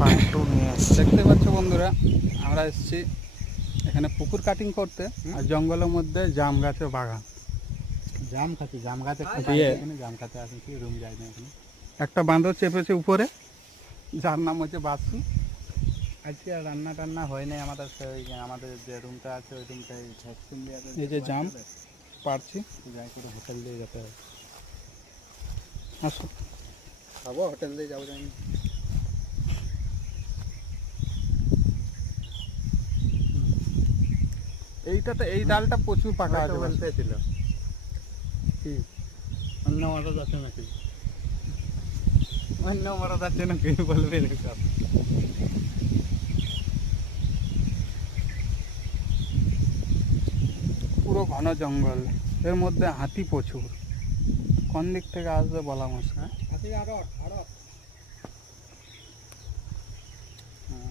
Part 2 নিয়ে এসেছি। দেখতে পাচ্ছ বন্ধুরা, আমরা এসেছি এখানে পুকুর কাটিং করতে, আর জঙ্গলের মধ্যে জাম গাছের বাগান। জাম খাচ্ছি, জাম গাছ একটা দিয়ে এখানে জাম খাতে আসছি, রুম যাই না এখানে। একটা বাঁদর চেপেছে উপরে, যার নাম হচ্ছে বাসু। আজকে আর রান্না টান্না হয় নাই আমাদের, আমাদের যে রুমটা আছে ওই রুমটাই ভ্যাকসিন দিয়ে এই যে জাম পারছি, যাই করে হোটেল দিয়ে যেতে হবে। আসো। খাবো হোটেল দিয়ে যাবো জানি। এইটাতে এই ডালটা প্রচুর পাকা আছে। বলতে ছিল কি অন্য মতো আছে নাকি? অন্য মরা যাচ্ছে না, কে বলবে এরকম। পুরো ঘন জঙ্গল, এর মধ্যে হাতি প্রচুর। কোন দিক থেকে আসবে বলা মুশকিল। হাতি আরো